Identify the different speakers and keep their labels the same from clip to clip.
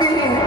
Speaker 1: Amen.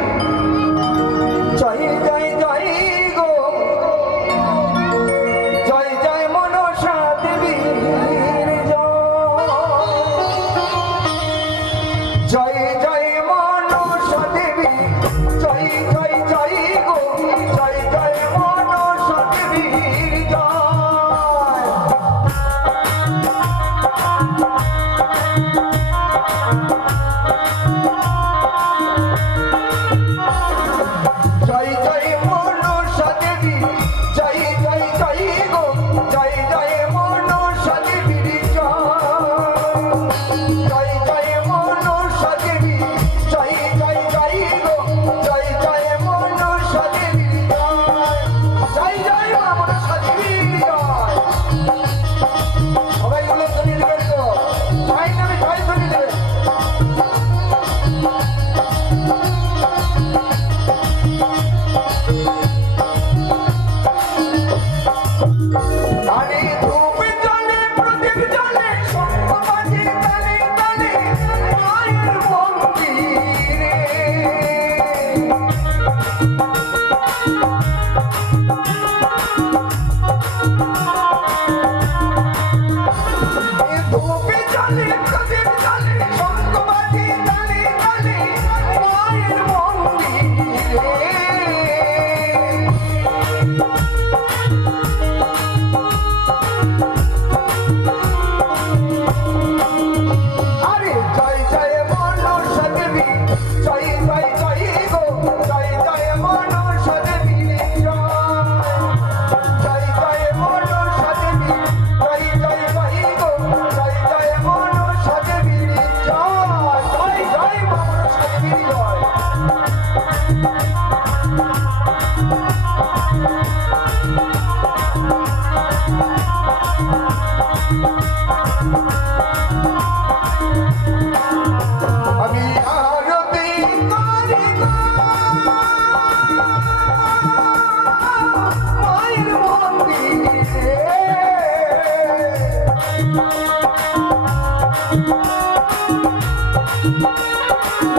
Speaker 1: Thank you.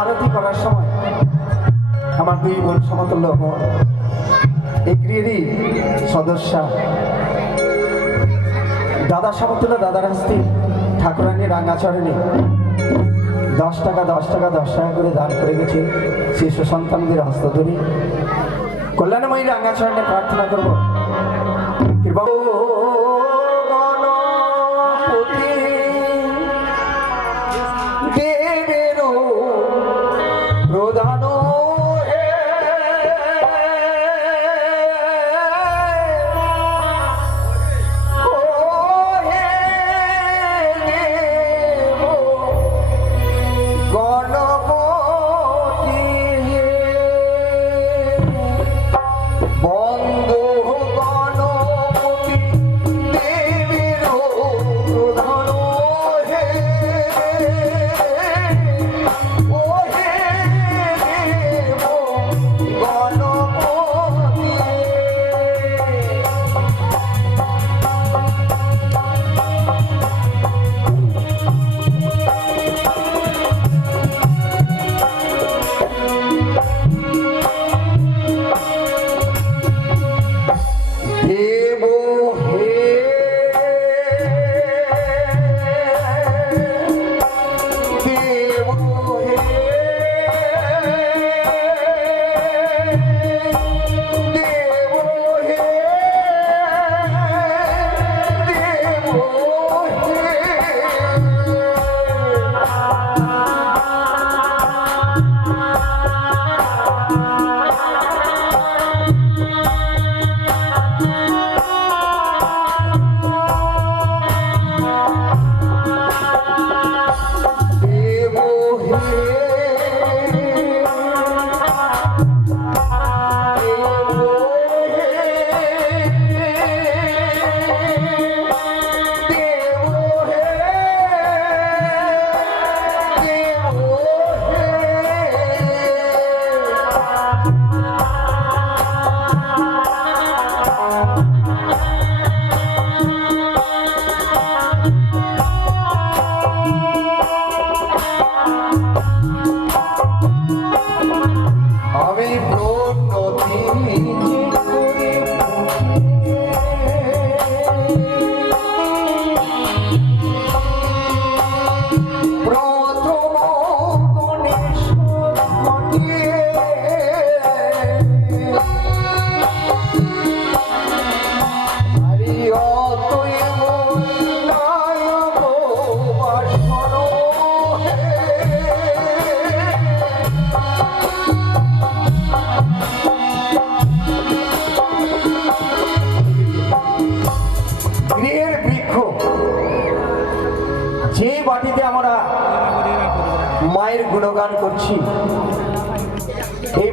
Speaker 1: আরতি করার সময় আমার দুই বোন সমতুল্য বোন এগ্রিয়েরই সদস্যা, দাদা সমতুল্য, দাদার হাস্তি, ঠাকুরানি রাঙ্গাচরণী দশ টাকা দশ টাকা দশ টাকা করে দান করে গেছে। শিশু সন্তানদের হস্ত ধরে। কল্যাণময়ী রাঙ্গাচরণে প্রার্থনা করব। করছি এই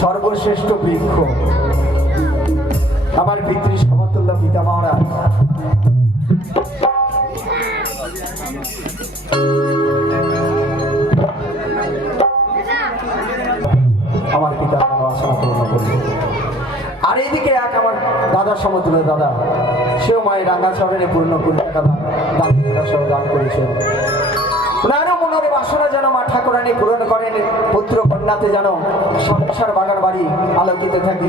Speaker 1: সর্বশ্রেষ্ঠ বৃক্ষ। আমার পিতৃ সমতুল্য পিতা মারা আমার পিতার মনোবাসনা পূর্ণ করবে আর এইদিকে এক আমার দাদার সমতুল্য দাদা, সেও মায়ের রাঙ্গা চরণে পূর্ণ টাকা দান করেছেন। মনের বাসনা যেন মা ঠাকুরানি পূরণ করেন, পুত্র কন্যাতে যেন সংসার বাগান বাড়ি আলোকিত থাকে।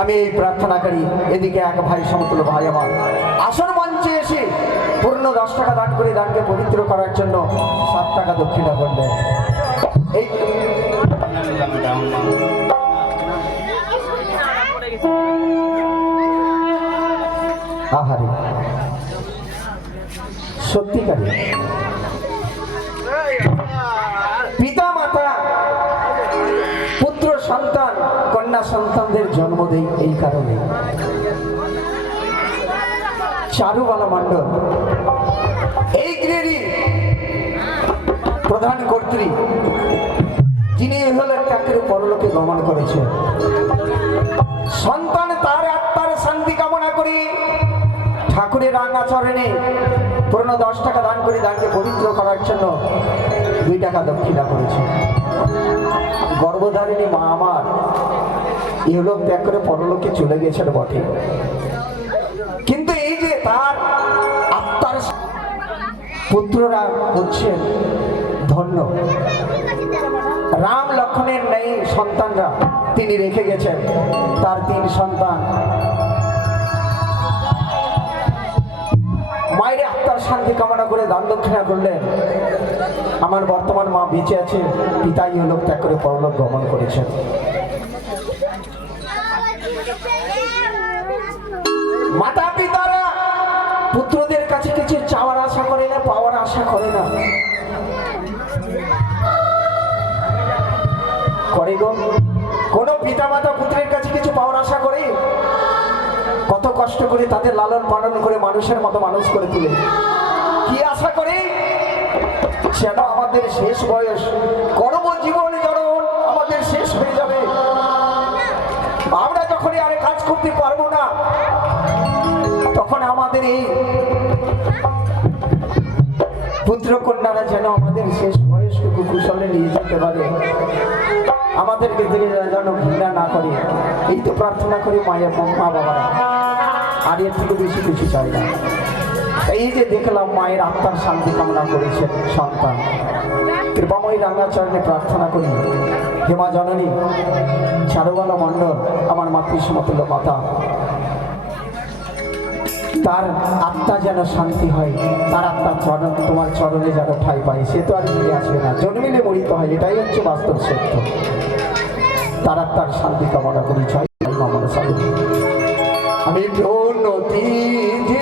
Speaker 1: আমি এই প্রার্থনা করি, এদিকে এক ভাই সমতুল ভাই আমার। আসন মঞ্চে এসে পূর্ণ দশ টাকা দান করে দানকে পবিত্র করার জন্য সাত টাকা দক্ষিণা করলেন। এই আহারে, সত্যিকারে সন্তানদের জন্ম দেয় এই কারণে। চারুবালা মণ্ডল, এই গৃহেরই প্রধান কর্ত্রী, যিনি হল চাকরি পরলোকে গমন করেছেন। সন্তান তার আত্মার শান্তি কামনা করি, ঠাকুরের রাঙা চরণে পুরনো দশ টাকা দান করে দানকে পবিত্র করার জন্য দুই টাকা দক্ষিণা করেছে গর্ভধারিণী মা আমার ইহলোক ত্যাগ করে পরলোকে চলে গেছেন বটে। কিন্তু এই যে তার আত্মার পুত্ররা হচ্ছেন ধন্য। রাম লক্ষণের নেই সন্তানরা, তিনি রেখে গেছেন তার তিন সন্তান। মায়ের আত্মার শান্তি কামনা করে দান দক্ষিণা করলেন। আমার বর্তমান মা বেঁচে আছে, পিতাই লোক ত্যাগ করে পরলোক গমন করেছেন। মাতা পিতারা পুত্রদের কাছে কিছু চাওয়ার আশা করে না, পাওয়ার আশা করে না। করে গো। কোন পিতা মাতা পুত্রের কাছে কিছু পাওয়ার আশা করে? কত কষ্ট করে তাদের লালন পালন করে মানুষের মতো মানুষ করে তুলে। কি আশা করে? যেন আমাদের শেষ বয়স কর্মজীবন যেন আমাদের শেষ হয়ে যাবে। আমরা যখনই আর কাজ করতে পারব না তখন আমাদের এই পুত্র কন্যারা যেন আমাদের শেষ বয়সটুকু কুশলে নিয়ে যেতে পারে, আমাদেরকে থেকে যেন ঘৃণা না করে। এই তো প্রার্থনা করি মায়ের মা বাবারা। আর এর থেকে বেশি কিছু চাই না। এই যে দেখলাম মায়ের আত্মার শান্তি কামনা করেছেন সন্তান। কৃপাময়ী রাঙ্গাচরণে প্রার্থনা করি। হেমা জননী চারুবালা মণ্ডল, আমার মাতৃসমতুল্য মাতা তার আত্মা যেন শান্তি হয়, তার আত্মা চরণ, তোমার চরণে যেন ঠাই পায়, সে তো আর ফিরে আসবে না। জন্মিলে মরিত হয়, এটাই হচ্ছে বাস্তব সত্য। তার আত্মার শান্তি কামনা করি আমি নদী যে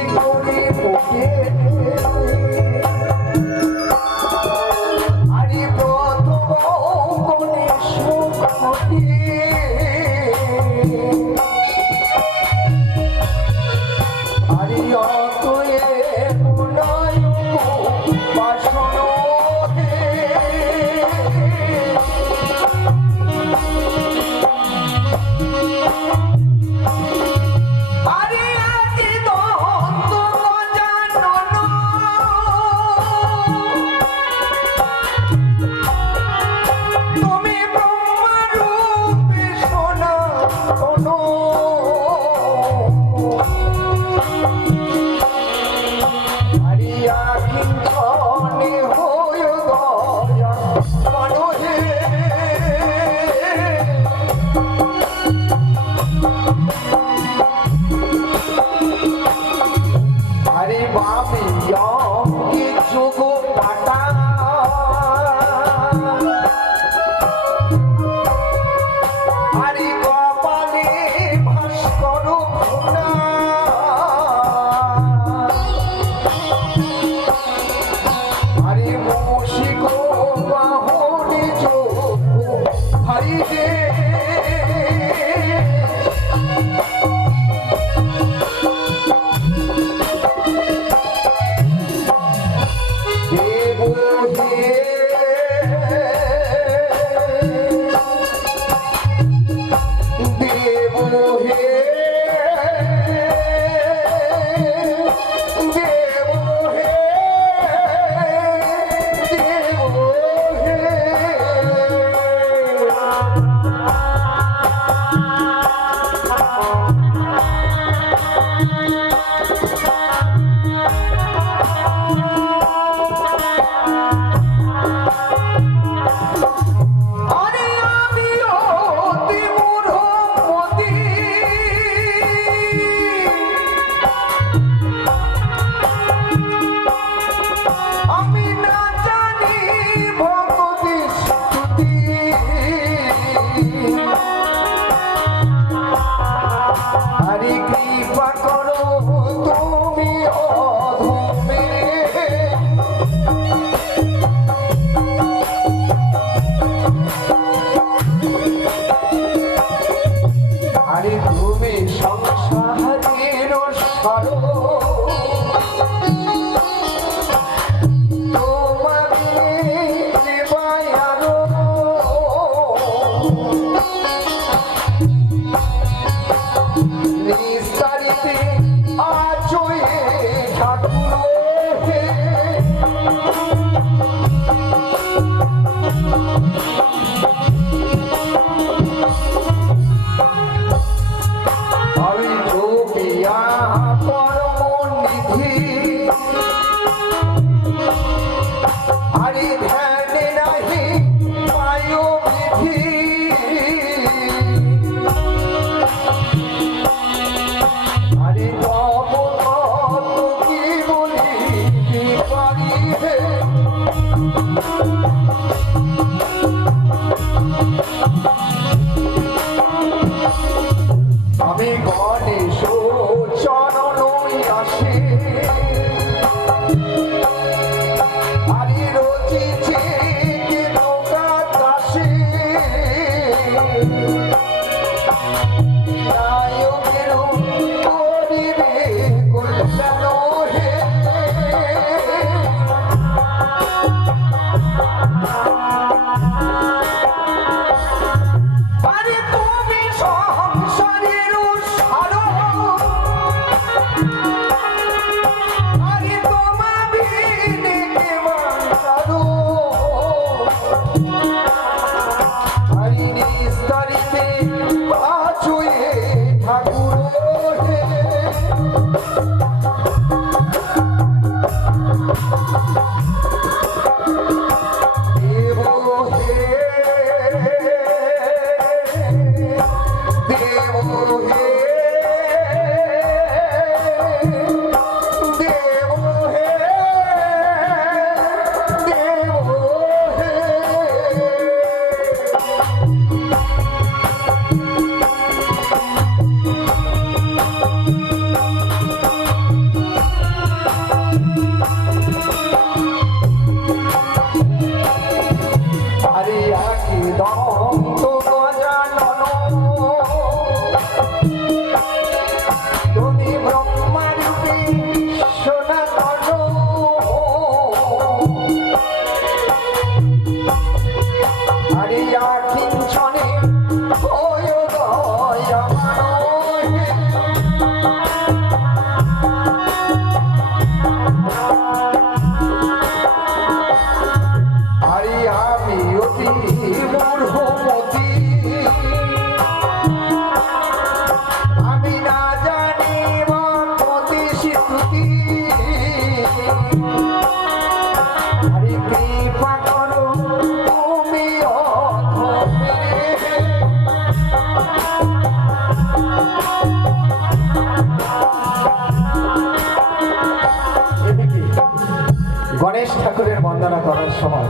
Speaker 1: সময়।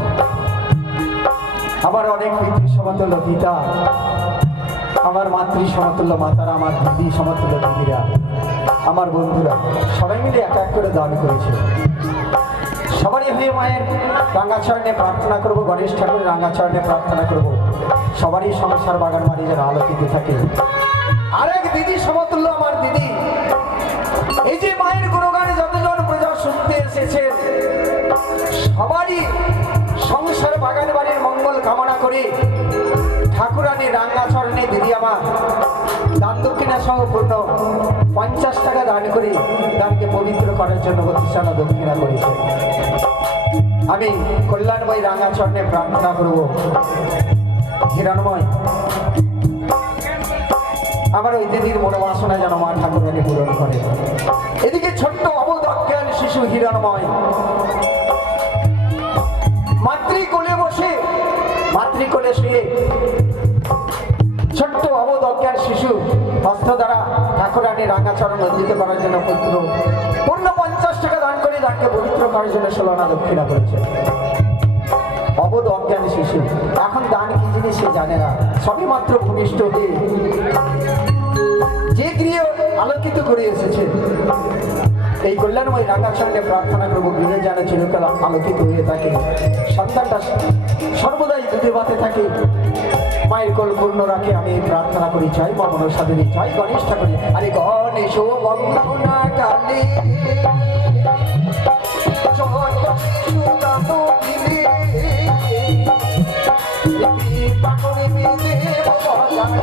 Speaker 1: আমার অনেক পিতৃ সমতুল্য পিতা, আমার মাতৃ সমতুল্য মাতারা, আমার দিদি সমতুল্য দিদিরা, আমার বন্ধুরা, সবাই মিলে এক এক করে দান করেছে। সবারই হয়ে মায়ের রাঙ্গাচরণে প্রার্থনা করব, গণেশ ঠাকুরের রাঙ্গাচরণে প্রার্থনা করব। সবারই সংসার বাগান বাড়ি যেন আলোকিত থাকে। আরেক দিদি সমতুল্য আমার কামনা করে। ঠাকুরানী রাঙ্গাচরণে দিদি আমার দান দক্ষিণা সহ পূর্ণ। পঞ্চাশ টাকা দান করে। দানকে পবিত্র করার জন্য প্রতিষ্ঠান দক্ষিণা করেছে। আমি কল্যাণময় রাঙ্গাচরণে প্রার্থনা করব। হিরণময়। আমার ওই দিদির মনোবাসনা যেন মা ঠাকুরানী পূরণ করে। এদিকে ছোট্ট অবোধ অজ্ঞান শিশু হিরণময়। মাতৃকোলে শুয়ে। ছোট্ট অবোধ অজ্ঞান শিশু হস্ত দ্বারা ঠাকুরানী রাঙাচরণ অর্জিত করার জন্য পুত্র পূর্ণ পঞ্চাশ টাকা দান করে তাকে পবিত্র করার জন্য ষোলনা দক্ষিণা করেছে। অবোধ অজ্ঞান শিশু, এখন দান কি জিনিস সে জানে না, সবই মাত্র ভূমিষ্ঠ হয়ে যে গৃহ আলোকিত করে এসেছে এই কল্যাণময় রাখার সঙ্গে প্রার্থনা করব গৃহে যেন চিরকাল আলোকিত হয়ে থাকে। সন্তানটা সর্বদাই দুধে ভাতে থাকে। মায়ের কোল পূর্ণ রাখে, আমি প্রার্থনা করি। চাই মা মনসাদিনী চাই গণেশ ঠাকুর। আরে গণেশ বন্দনা কালী। আমি